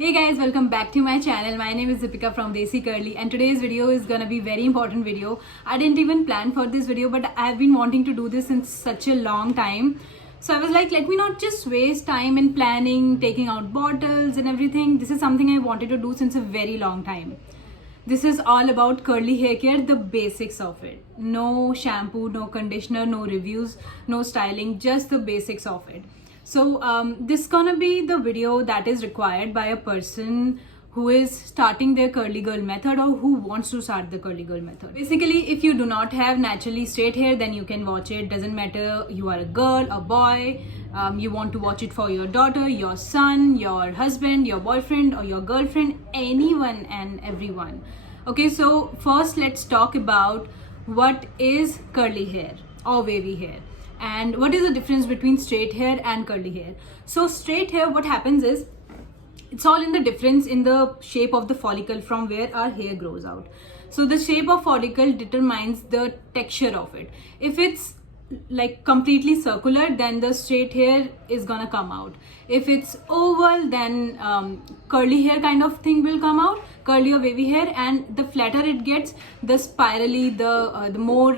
Hey guys, welcome back to my channel. My name is Deepika from Desi Curly and today's video is gonna be very important video. I didn't even plan for this video, but I've been wanting to do this since such a long time. So I was like, let me not just waste time in planning, taking out bottles and everything. This is something I wanted to do since a very long time. This is all about curly hair care, the basics of it. No shampoo, no conditioner, no reviews, no styling, just the basics of it. So this is gonna be the video that is required by a person who is starting their curly girl method or who wants to start the curly girl method. Basically, if you do not have naturally straight hair, then you can watch it. Doesn't matter you are a girl, a boy, you want to watch it for your daughter, your son, your husband, your boyfriend or your girlfriend, anyone and everyone. Okay, so first let's talk about what is curly hair or wavy hair. And what is the difference between straight hair and curly hair? So straight hair, what happens is, it's all in the difference in the shape of the follicle from where our hair grows out. So the shape of follicle determines the texture of it. If it's like completely circular, then the straight hair is gonna come out. If it's oval, then curly hair kind of thing will come out, curly or wavy hair. And the flatter it gets, the spirally, the more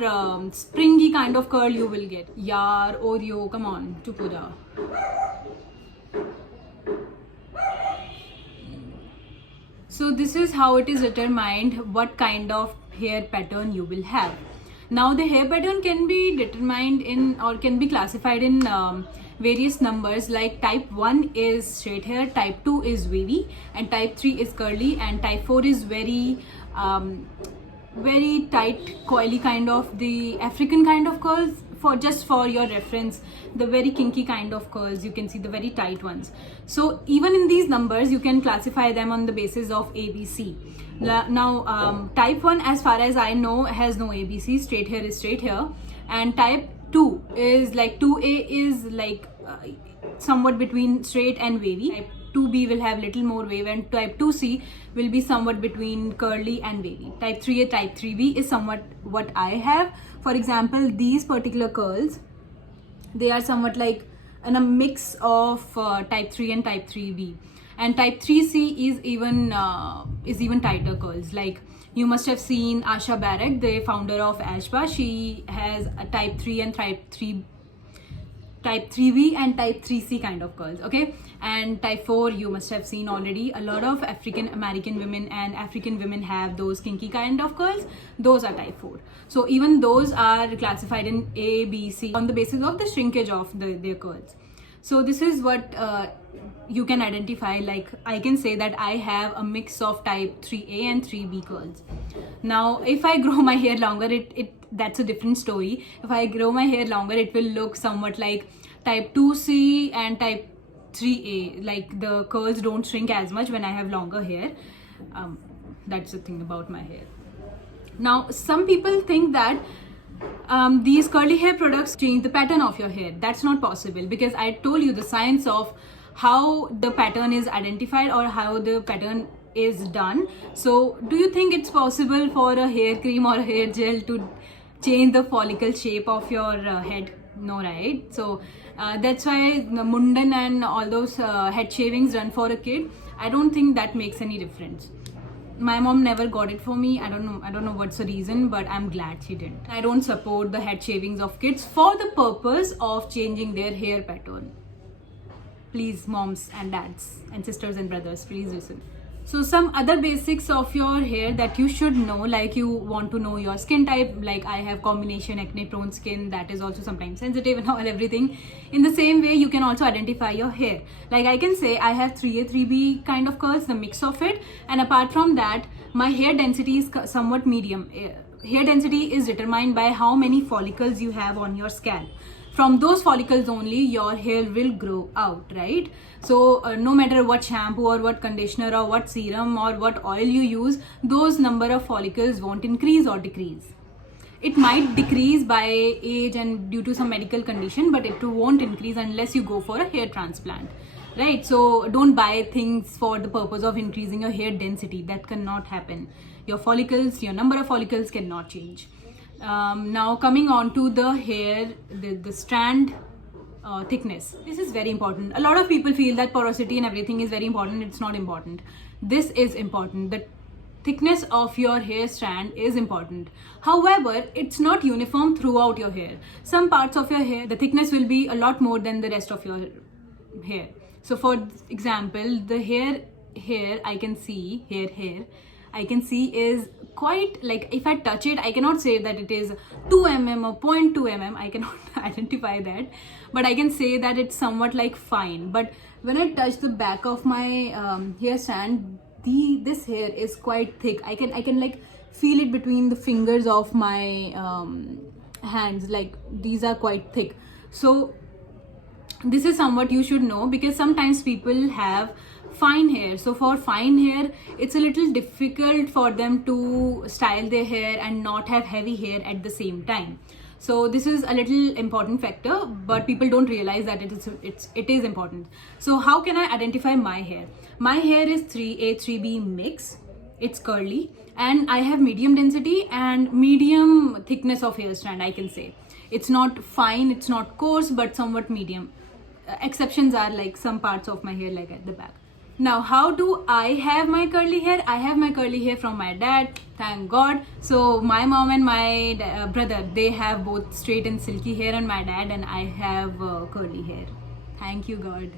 springy kind of curl you will get. Yaar, Oreo, come on, chup ho ja. So this is how it is determined what kind of hair pattern you will have. Now the hair pattern can be determined in or can be classified in various numbers, like type 1 is straight hair, type 2 is wavy, and type 3 is curly, and type 4 is very tight coily kind of the African kind of curls. For your reference, the very kinky kind of curls, you can see the very tight ones. So even in these numbers you can classify them on the basis of ABC. Now type 1, as far as I know, has no ABC. Straight hair is straight hair. And type 2 is like 2A is like somewhat between straight and wavy. Type 2B will have little more wave, and type 2C will be somewhat between curly and wavy. Type 3A, type 3B is somewhat what I have. For example, these particular curls, they are somewhat like in a mix of type 3 and type 3B. And type 3C is even tighter curls. Like you must have seen Asha Barak, the founder of Ashba. She has a type 3 and type 3B and type 3C kind of curls. Okay, and type 4 you must have seen already. A lot of African American women and African women have those kinky kind of curls. Those are type 4. So even those are classified in A, B, C on the basis of the shrinkage of their curls. So this is what you can identify. Like I can say that I have a mix of type 3A and 3B curls. Now if I grow my hair longer, that's a different story. If I grow my hair longer, it will look somewhat like type 2C and type 3A. Like the curls don't shrink as much when I have longer hair. That's the thing about my hair. Now some people think that these curly hair products change the pattern of your hair. That's not possible, because I told you the science of how the pattern is identified or how the pattern is done. So do you think it's possible for a hair cream or a hair gel to change the follicle shape of your head? No, right? So that's why the mundan and all those head shavings done for a kid, I don't think that makes any difference. My mom never got it for me. I don't know what's the reason, but I'm glad she didn't. I don't support the head shavings of kids for the purpose of changing their hair pattern. Please, moms and dads and sisters and brothers, please listen. So some other basics of your hair that you should know, like you want to know your skin type. Like I have combination acne prone skin that is also sometimes sensitive and all everything. In the same way, you can also identify your hair. Like I can say I have 3A, 3B kind of curls, the mix of it. And apart from that, my hair density is somewhat medium. Hair density is determined by how many follicles you have on your scalp. From those follicles only your hair will grow out, right? So no matter what shampoo or what conditioner or what serum or what oil you use, those number of follicles won't increase or decrease. It might decrease by age and due to some medical condition, but it won't increase unless you go for a hair transplant, right? So don't buy things for the purpose of increasing your hair density. That cannot happen. Your follicles, your number of follicles cannot change. Now coming on to the hair, the strand thickness. This is very important. A lot of people feel that porosity and everything is very important. It's not important. This is important. The thickness of your hair strand is important. However, it's not uniform throughout your hair. Some parts of your hair, the thickness will be a lot more than the rest of your hair. So for example, the hair I can see, hair I can see is quite, like, if I touch it, I cannot say that it is 2 mm or 0.2 mm. I cannot identify that, but I can say that it's somewhat like fine. But when I touch the back of my hair strand, this hair is quite thick. I can like feel it between the fingers of my hands. Like, these are quite thick. So this is somewhat you should know, because sometimes people have fine hair. So for fine hair, it's a little difficult for them to style their hair and not have heavy hair at the same time. So this is a little important factor, but people don't realize that it is important. So how can I identify my hair? My hair is 3A 3B mix. It's curly and I have medium density and medium thickness of hair strand, I can say. It's not fine, it's not coarse, but somewhat medium. Exceptions are like some parts of my hair, like at the back. Now, how do I have my curly hair? I have my curly hair from my dad, thank God. So my mom and my brother, they have both straight and silky hair, and my dad and I have curly hair. Thank you, God,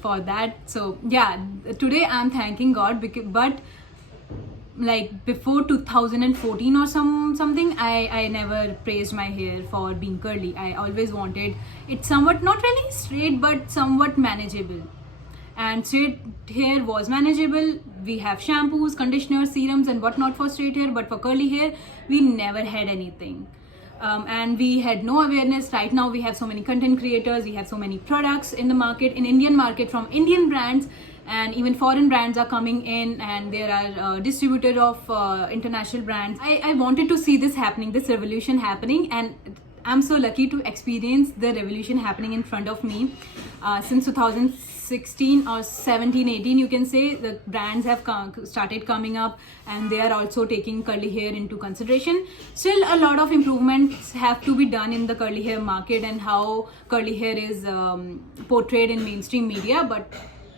for that. So yeah, today I'm thanking God, but like before 2014 or something, I never praised my hair for being curly. I always wanted it somewhat, not really straight, but somewhat manageable. And straight hair was manageable. We have shampoos, conditioners, serums and whatnot for straight hair, but for curly hair we never had anything. And we had no awareness. Right now we have so many content creators, we have so many products in the market, in Indian market, from Indian brands, and even foreign brands are coming in, and there are distributors of international brands. I wanted to see this happening, this revolution happening, and I'm so lucky to experience the revolution happening in front of me. Since 2016 or 17, 18, you can say, the brands have started coming up, and they are also taking curly hair into consideration. Still, a lot of improvements have to be done in the curly hair market and how curly hair is portrayed in mainstream media, but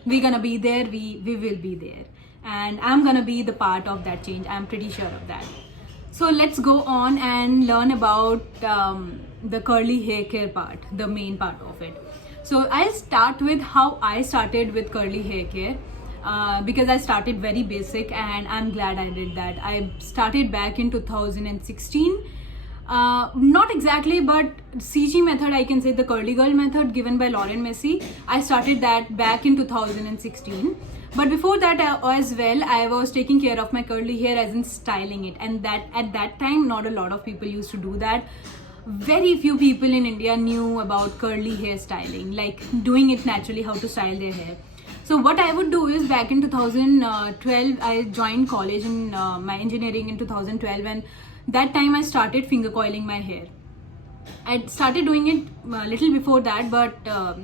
we're gonna be there, we will be there, and I'm gonna be the part of that change. I'm pretty sure of that. So let's go on and learn about the curly hair care part, the main part of it. So I'll start with how I started with curly hair care, because I started very basic, and I'm glad I did that. I started back in 2016. Not exactly, but CG method, I can say, the curly girl method given by Lauren Messi. I started that back in 2016. But before that as well, I was taking care of my curly hair, as in styling it, and that at that time not a lot of people used to do that. Very few people in India knew about curly hair styling, like doing it naturally, how to style their hair. So what I would do is, back in 2012, I joined college in my engineering in 2012, and that time I started finger coiling my hair. I started doing it a little before that, but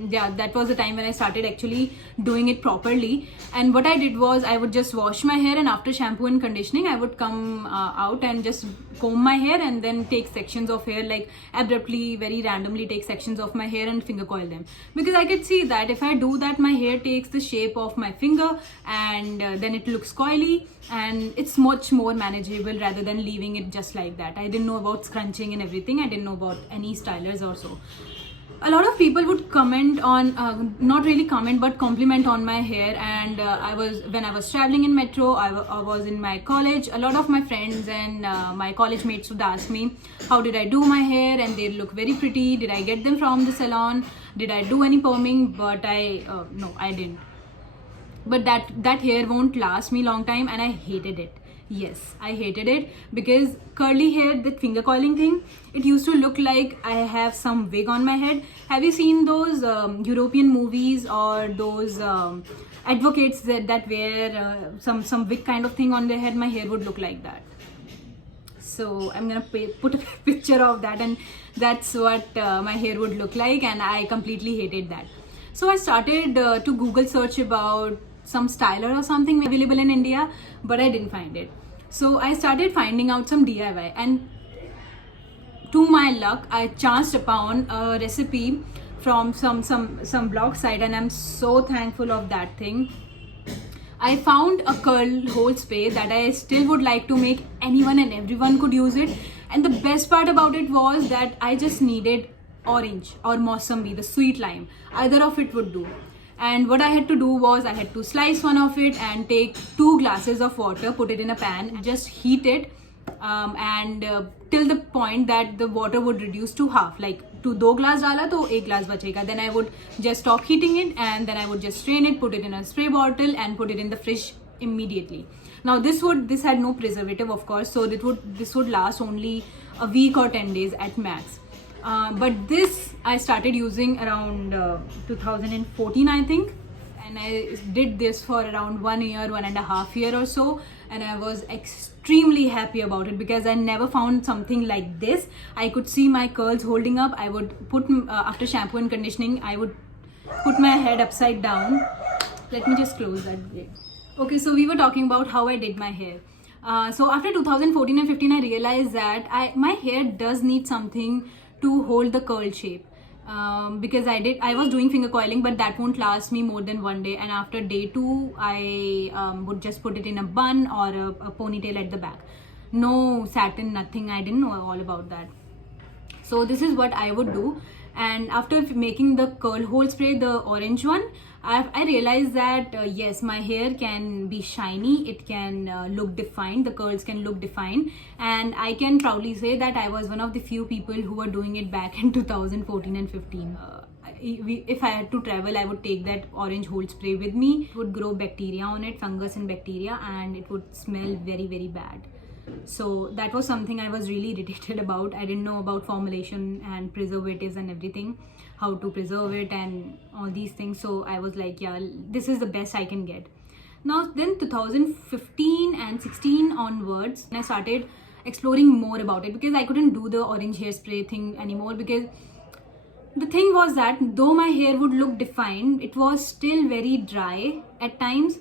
yeah, that was the time when I started actually doing it properly. And what I did was, I would just wash my hair, and after shampoo and conditioning, I would come out and just comb my hair, and then take sections of hair, like abruptly, very randomly take sections of my hair and finger coil them, because I could see that if I do that, my hair takes the shape of my finger, and then it looks coily, and it's much more manageable rather than leaving it just like that. I didn't know about scrunching and everything. I didn't know about any stylers or so. A lot of people would comment on, not really comment, but compliment on my hair. And when I was traveling in metro, I was in my college, a lot of my friends and my college mates would ask me, how did I do my hair? And they look very pretty. Did I get them from the salon? Did I do any perming? But no, I didn't. But that hair won't last me long time, and I hated it. Yes, I hated it, because curly hair, that finger coiling thing, it used to look like I have some wig on my head. Have you seen those European movies, or those advocates that wear some wig kind of thing on their head? My hair would look like that. So I'm gonna put a picture of that, and that's what my hair would look like, and I completely hated that. So I started to Google search about some styler or something available in India, but I didn't find it. So I started finding out some DIY, and to my luck, I chanced upon a recipe from some blog site, and I'm so thankful of that thing. I found a curl hold spray that I still would like to make. Anyone and everyone could use it. And the best part about it was that I just needed orange or mausambi, the sweet lime. Either of it would do. And what I had to do was I had to slice one of it and take 2 glasses of water, put it in a pan, just heat it till the point that the water would reduce to half. Like to 2 glass डाला तो 1 glass बचेगा. Then I would just stop heating it, and then I would just strain it, put it in a spray bottle, and put it in the fridge immediately. Now this had no preservative, of course, so this would last only a week or 10 days at max. But this I started using around 2014, I think, and I did this for around 1 year, 1.5 years or so, and I was extremely happy about it because I never found something like this. I could see my curls holding up. I would put after shampoo and conditioning, I would put my head upside down. Let me just close that. Okay, so we were talking about how I did my hair. So after 2014 and 15, I realized that my hair does need something to hold the curl shape. Because I was doing finger coiling, but that won't last me more than 1 day, and after day 2 I would just put it in a bun or a ponytail at the back. No satin, nothing. I didn't know all about that. So this is what I would do. And after making the curl hold spray, the orange one, I realized that yes, my hair can be shiny, it can look defined, the curls can look defined, and I can proudly say that I was one of the few people who were doing it back in 2014 and 15. If I had to travel, I would take that orange hold spray with me. It would grow bacteria on it, fungus and bacteria, and it would smell very, very bad. So that was something I was really irritated about. I didn't know about formulation and preservatives and everything, how to preserve it and all these things. So I was like, yeah, this is the best I can get. Now then 2015 and 16 onwards, I started exploring more about it because I couldn't do the orange hairspray thing anymore, because the thing was that though my hair would look defined, it was still very dry at times.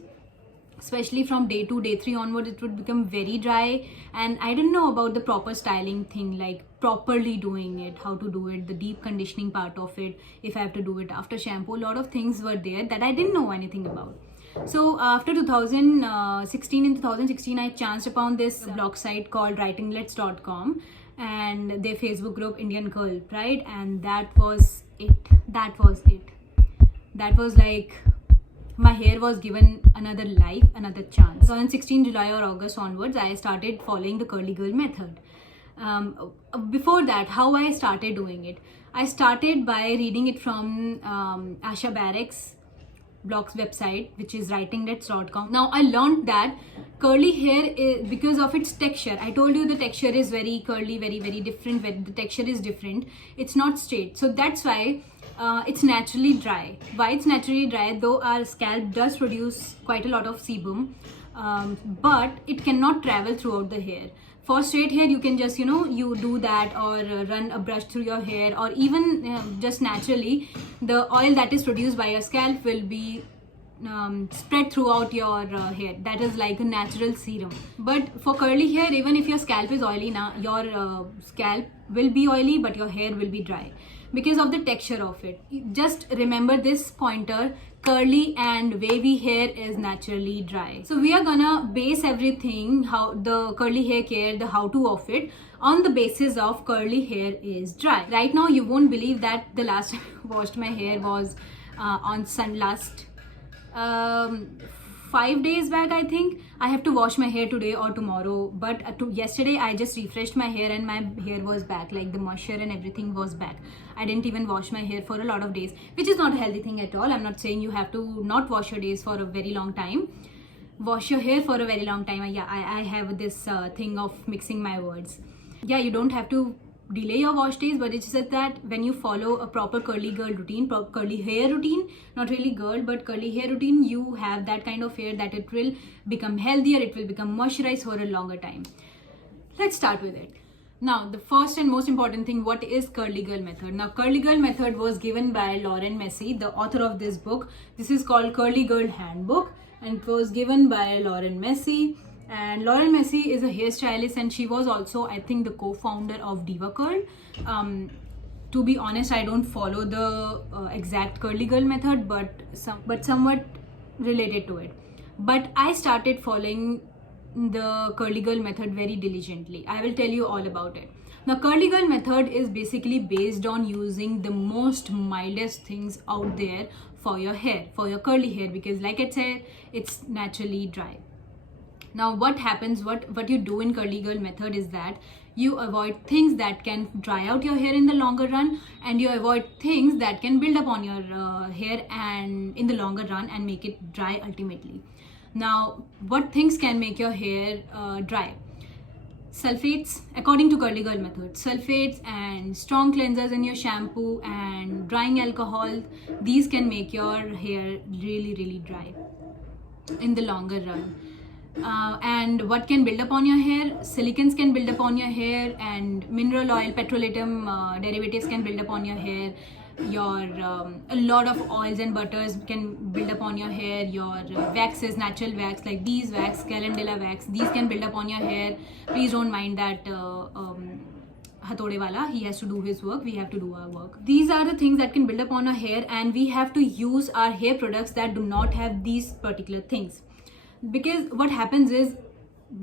Especially from day 2, day 3 onward, it would become very dry, and I didn't know about the proper styling thing, like properly doing it, how to do it, the deep conditioning part of it, if I have to do it after shampoo. A lot of things were there that I didn't know anything about. So after 2016, in 2016, I chanced upon this blog site called writinglets.com and their Facebook group Indian Curl Pride, and that was it. That was like my hair was given another life, another chance. So in 16 July or August onwards, I started following the curly girl method. Before that, how I started doing it, I started by reading it from Asha Barek's blog's website, which is writinglets.com. Now I learned that curly hair is, because of its texture, I told you the texture is very curly, very, very different. The texture is different, it's not straight. So that's why it's naturally dry. Why it's naturally dry? Though our scalp does produce quite a lot of sebum, but it cannot travel throughout the hair. For straight hair, you can just, you do that, or run a brush through your hair, or even just naturally, the oil that is produced by your scalp will be spread throughout your hair. That is like a natural serum. But for curly hair, even if your scalp is oily now, your scalp will be oily, but your hair will be dry because of the texture of it. Just remember this pointer: curly and wavy hair is naturally dry. So we are gonna base everything, how the curly hair care, the how-to of it, on the basis of curly hair is dry. Right now, you won't believe that the last time I washed my hair was on last 5 days back, I think. I have to wash my hair today or tomorrow, but yesterday I just refreshed my hair and my hair was back, like the moisture and everything was back. I didn't even wash my hair for a lot of days, which is not a healthy thing at all. I'm not saying you have to not wash your days for a very long time. Wash your hair for a very long time. Yeah, I have this thing of mixing my words. Yeah, you don't have to delay your wash days, but it's just that when you follow a proper curly girl routine, curly hair routine, not really girl but curly hair routine, you have that kind of hair that it will become healthier, it will become moisturized for a longer time. Let's start with it. Now, the first and most important thing, what is curly girl method? Now, curly girl method was given by Lauren Messi, the author of this book. This is called Curly Girl Handbook, and it was given by Lauren Messi. And Lauren Messi is a hairstylist, and she was also, I think, the co-founder of Diva Curl. To be honest, I don't follow the exact curly girl method, but somewhat related to it. But I started following the curly girl method very diligently. I will tell you all about it. Now, curly girl method is basically based on using the most mildest things out there for your hair, for your curly hair, because like I said, it's naturally dry. Now, what happens, what you do in curly girl method is that you avoid things that can dry out your hair in the longer run, and you avoid things that can build up on your hair and in the longer run and make it dry ultimately. Now, what things can make your hair dry? Sulfates, according to curly girl method, sulfates and strong cleansers in your shampoo and drying alcohol, these can make your hair really dry in the longer run. And what can build up on your hair? Silicons can build up on your hair, and mineral oil, petrolatum derivatives can build up on your hair. Your a lot of oils and butters can build up on your hair. Your waxes, natural wax like beeswax, calendula wax, these can build up on your hair. Please don't mind that Hathode wala, he has to do his work, we have to do our work. These are the things that can build up on our hair, and we have to use our hair products that do not have these particular things. Because what happens is,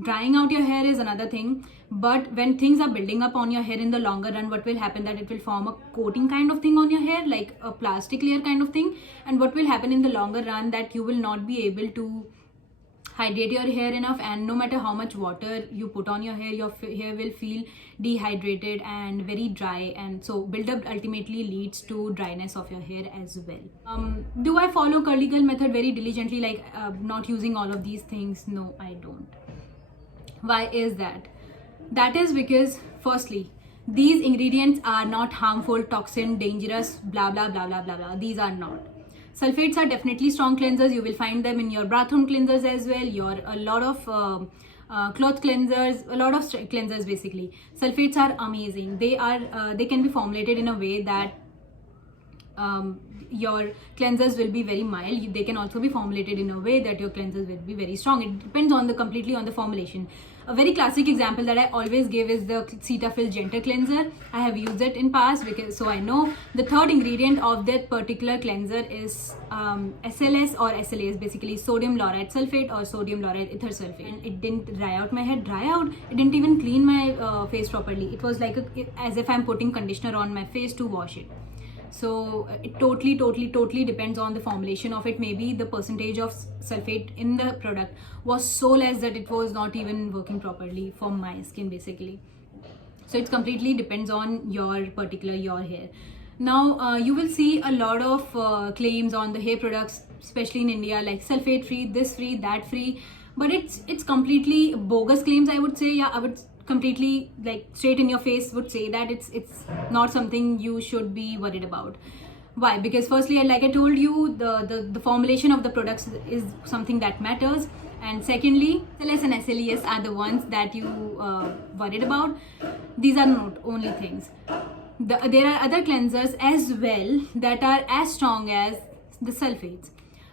drying out your hair is another thing, but when things are building up on your hair in the longer run, what will happen, that it will form a coating kind of thing on your hair, like a plastic layer kind of thing. And what will happen in the longer run, that you will not be able to hydrate your hair enough, and no matter how much water you put on your hair will feel dehydrated and very dry, and so buildup ultimately leads to dryness of your hair as well. Do I follow curly girl method very diligently, like not using all of these things? No, I don't. Why is that? That is because, firstly, these ingredients are not harmful, toxin, dangerous, blah blah blah blah blah blah. These are not. Sulfates are definitely strong cleansers. You will find them in your bathroom cleansers as well. A lot of cloth cleansers, a lot of cleansers basically. Sulfates are amazing. They can be formulated in a way that your cleansers will be very mild. They can also be formulated in a way that your cleansers will be very strong. It depends on completely on the formulation. A very classic example that I always give is the Cetaphil Gentle Cleanser. I have used it in past, so I know the third ingredient of that particular cleanser is SLS or SLAs, basically sodium laureth sulfate or sodium laureth ether sulfate. And it didn't dry out my hair. It didn't even clean my face properly. It was like as if I'm putting conditioner on my face to wash it. So it totally depends on the formulation of it. Maybe the percentage of sulfate in the product was so less that it was not even working properly for my skin basically. So it completely depends on your hair. Now you will see a lot of claims on the hair products, especially in India, like sulfate free, this free, that free, but it's completely bogus claims, I would say. Yeah, I would completely, like, straight in your face would say that it's not something you should be worried about. Why? Because firstly, like I told you, the formulation of the products is something that matters, and secondly, SLS and SLES are the ones that you worried about. These are not only things. There are other cleansers as well that are as strong as the sulfates.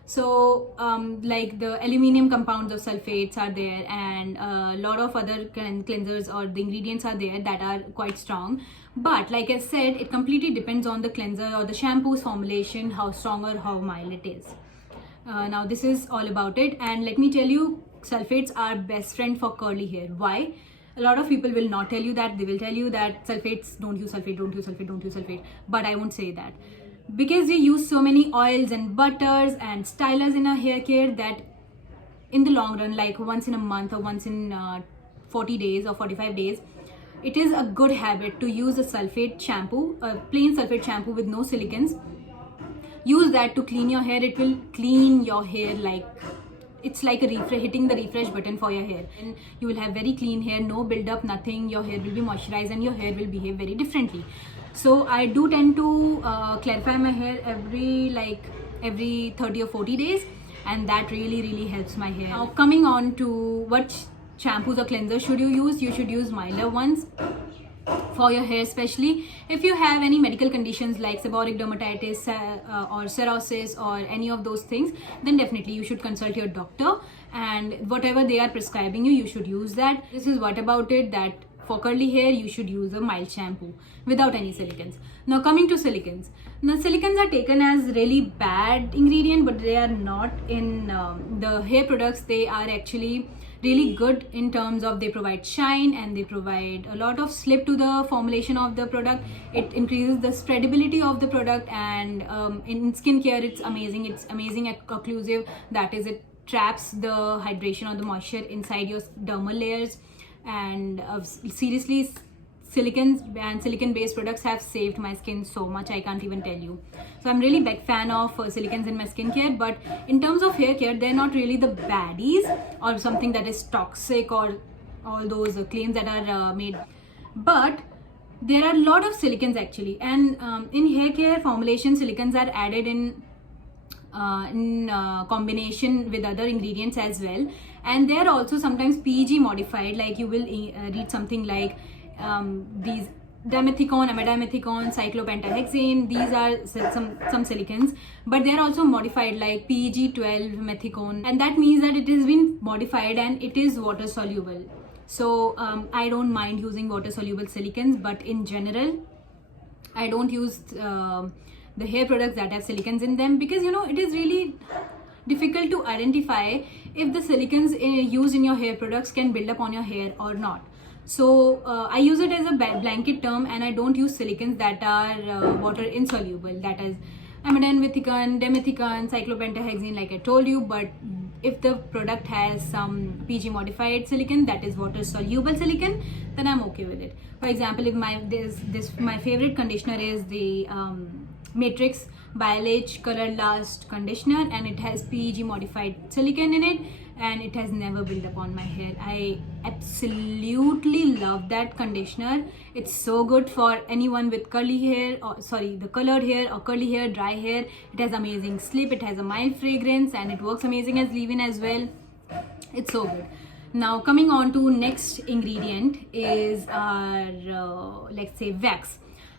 So like the aluminium compounds of sulfates are there, and a lot of other cleansers or the ingredients are there that are quite strong. But like I said, it completely depends on the cleanser or the shampoo's formulation, how strong or how mild it is. Now this is all about it, and let me tell you, sulfates are best friend for curly hair. Why? A lot of people will not tell you that. They will tell you that sulfates, don't use sulfate, don't use sulfate, don't use sulfate. But I won't say that. Because we use so many oils and butters and stylers in our hair care that in the long run, like once in a month or once in 40 days or 45 days, it is a good habit to use a sulfate shampoo, a plain sulfate shampoo with no silicons. Use that to clean your hair. It will clean your hair like it's like hitting the refresh button for your hair, and you will have very clean hair, no build up, nothing. Your hair will be moisturized and your hair will behave very differently. So I do tend to clarify my hair every 30 or 40 days, and that really helps my hair. Now coming on to what shampoos or cleansers should you use? You should use milder ones for your hair, especially if you have any medical conditions like seborrheic dermatitis or cirrhosis or any of those things. Then definitely you should consult your doctor, and whatever they are prescribing you should use that. This is what about it, that for curly hair, you should use a mild shampoo without any silicons. Now coming to silicons. Now silicons are taken as really bad ingredient, but they are not in the hair products. They are actually really good in terms of they provide shine and they provide a lot of slip to the formulation of the product. It increases the spreadability of the product, and in skincare it's amazing occlusive, that is, it traps the hydration or the moisture inside your dermal layers. And seriously, silicons and silicon based products have saved my skin so much, I can't even tell you. So I'm really big fan of silicons in my skincare, but in terms of hair care, they're not really the baddies or something that is toxic or all those claims that are made. But there are a lot of silicons actually, and in hair care formulation, silicons are added in combination with other ingredients as well, and they are also sometimes PEG modified. Like you will read something like these dimethicone, imidimethicone, cyclopentahexane. These are some silicons, but they are also modified like PEG12 methicone, and that means that it has been modified and it is water soluble. So I don't mind using water soluble silicons, but in general I don't use the hair products that have silicons in them, because it is really difficult to identify if the silicons used in your hair products can build up on your hair or not. So I use it as a blanket term, and I don't use silicons that are water insoluble, that is imidimethicone, dimethicone, cyclopentahexane, like I told you. But if the product has some PG modified silicon, that is water soluble silicon, then I'm okay with it. For example, if my favorite conditioner is the Matrix BioLage Color Last conditioner, and it has PEG modified silicon in it, and it has never built up on my hair. I absolutely love that conditioner. It's so good for anyone with curly hair, or the colored hair or curly hair, dry hair. It has amazing slip, it has a mild fragrance, and it works amazing as leave-in as well. It's so good. Now coming on to next ingredient is our let's say wax.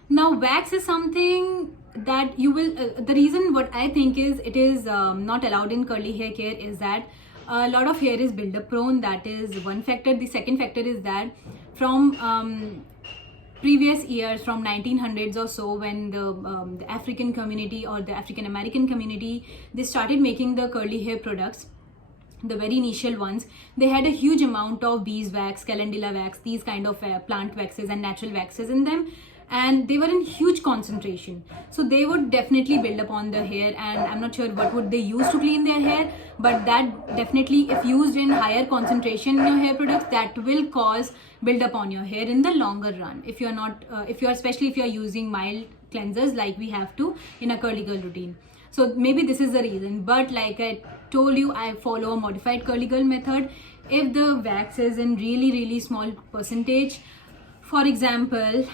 Now wax is something that you will the reason what I think is it is not allowed in curly hair care is that a lot of hair is buildup prone. That is one factor. The second factor is that from previous years, from 1900s or so, when the African community or the African American community, they started making the curly hair products, the very initial ones, they had a huge amount of beeswax, calendula wax, these kind of plant waxes and natural waxes in them, and they were in huge concentration. So they would definitely build up on the hair, and I'm not sure what would they use to clean their hair, but that definitely, if used in higher concentration in your hair products, that will cause build up on your hair in the longer run. If you're not especially if you're using mild cleansers like we have to in a curly girl routine. So maybe this is the reason, but like I told you, I follow a modified curly girl method. If the wax is in really small percentage, for example,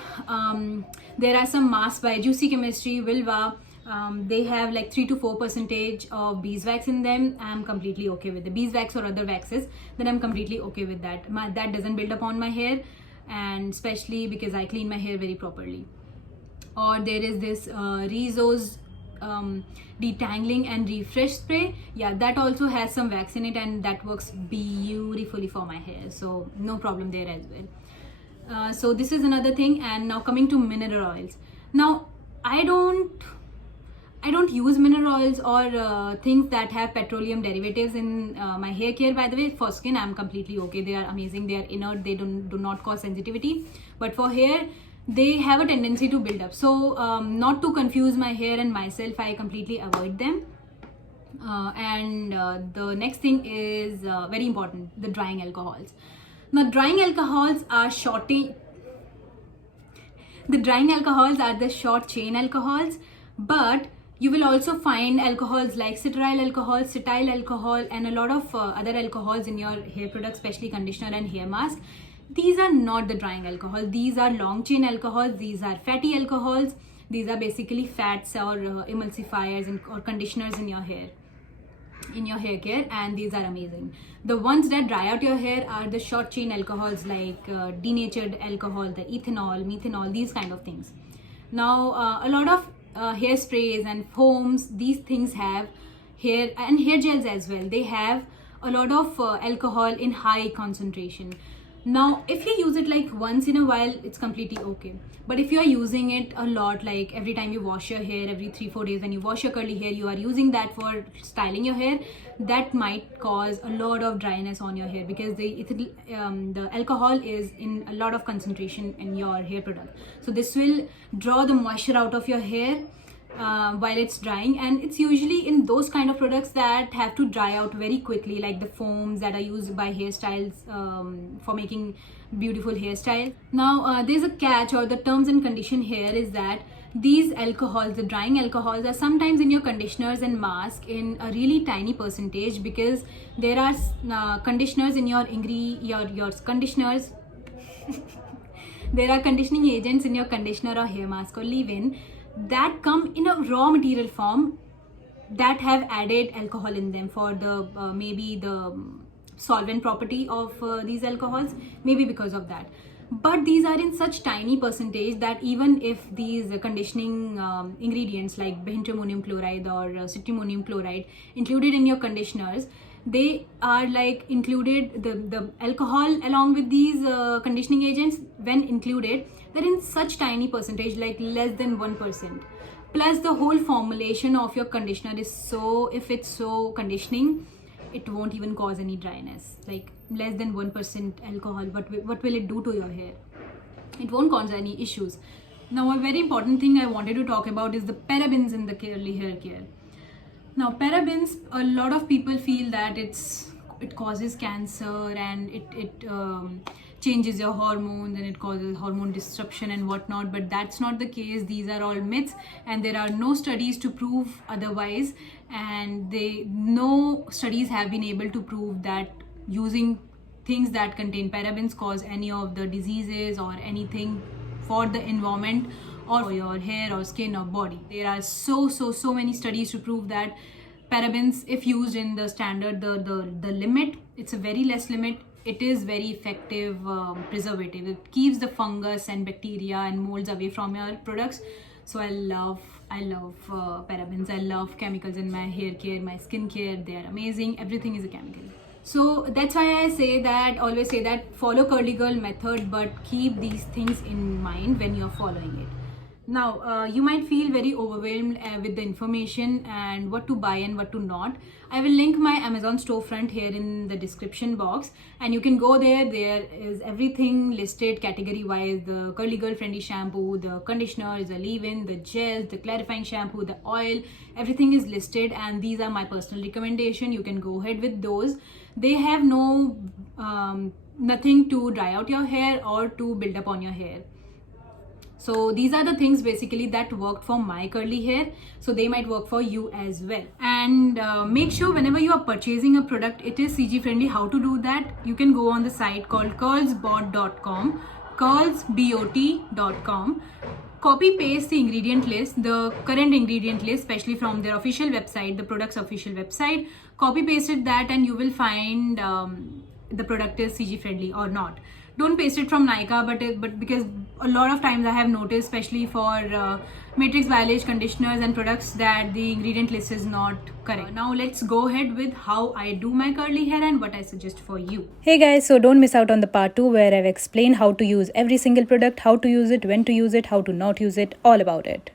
there are some masks by Juicy Chemistry, Wilva, they have like 3 to 4% of beeswax in them. I'm completely okay with the beeswax or other waxes, then I'm completely okay with that. That doesn't build up on my hair, and especially because I clean my hair very properly. Or there is this Rizzo's detangling and refresh spray. Yeah, that also has some wax in it, and that works beautifully for my hair, so no problem there as well. So this is another thing. And now coming to mineral oils. Now I don't use mineral oils or things that have petroleum derivatives in my hair care. By the way, for skin I'm completely okay, they are amazing, they are inert, they do not cause sensitivity. But for hair, they have a tendency to build up. So not to confuse my hair and myself, I completely avoid them. And the next thing is very important, the drying alcohols. Now drying alcohols are the short chain alcohols, but you will also find alcohols like citral alcohol, cetyl alcohol, and a lot of other alcohols in your hair products, especially conditioner and hair mask. These are not the drying alcohol. These are long chain alcohols. These are fatty alcohols. These are basically fats or emulsifiers or conditioners in your hair care, and these are amazing. The ones that dry out your hair are the short chain alcohols like denatured alcohol, the ethanol, methanol, these kind of things. Now a lot of hairsprays and foams, these things have hair and hair gels as well, they have a lot of alcohol in high concentration. Now, if you use it like once in a while, it's completely okay. But if you are using it a lot, like every time you wash your hair, every 3-4 days when you wash your curly hair, you are using that for styling your hair, that might cause a lot of dryness on your hair, because the alcohol is in a lot of concentration in your hair product. So this will draw the moisture out of your hair while it's drying, and it's usually in those kind of products that have to dry out very quickly, like the foams that are used by hairstyles for making beautiful hairstyles. Now there's a catch, or the terms and condition here is that these alcohols, the drying alcohols, are sometimes in your conditioners and mask in a really tiny percentage, because there are conditioners in your conditioners there are conditioning agents in your conditioner or hair mask or leave-in that come in a raw material form that have added alcohol in them for the maybe the solvent property of these alcohols, maybe because of that. But these are in such tiny percentage that even if these conditioning ingredients like benzimonium chloride or citrimonium chloride included in your conditioners, they are like included, the alcohol along with these conditioning agents, when included, they're in such tiny percentage, like less than 1%. Plus the whole formulation of your conditioner is so, if it's so conditioning, it won't even cause any dryness. Like less than 1% alcohol, what will it do to your hair? It won't cause any issues. Now, a very important thing I wanted to talk about is the parabens in the curly hair care. Now, parabens, a lot of people feel that it causes cancer, and it changes your hormones, and it causes hormone disruption and whatnot, but that's not the case. These are all myths, and there are no studies to prove otherwise, and no studies have been able to prove that using things that contain parabens cause any of the diseases or anything for the environment or for your hair or skin or body. There are so many studies to prove that parabens, if used in the standard, the limit, it's a very less limit, it is very effective preservative. It keeps the fungus and bacteria and molds away from your products. So I love parabens. I love chemicals in my hair care, my skin care. They are amazing. Everything is a chemical. So that's why I always say that follow curly girl method, but keep these things in mind when you're following it. Now, you might feel very overwhelmed with the information and what to buy and what to not. I will link my Amazon storefront here in the description box, and you can go there. There is everything listed category wise: the curly girl friendly shampoo, the conditioners, the leave-in, the gels, the clarifying shampoo, the oil, everything is listed, and these are my personal recommendation. You can go ahead with those. They have nothing to dry out your hair or to build up on your hair. So these are the things basically that worked for my curly hair, so they might work for you as well. And make sure whenever you are purchasing a product, it is CG friendly. How to do that? You can go on the site called curlsbot.com, curlsbot.com. Copy paste the ingredient list, the current ingredient list, especially from their official website, the product's official website. Copy pasted that, and you will find the product is CG friendly or not. Don't paste it from Nykaa, but because a lot of times I have noticed, especially for matrix biolage conditioners and products, that the ingredient list is not correct. Now let's go ahead with how I do my curly hair and what I suggest for you. Hey guys, so don't miss out on the part 2 where I've explained how to use every single product, how to use it, when to use it, how to not use it, all about it.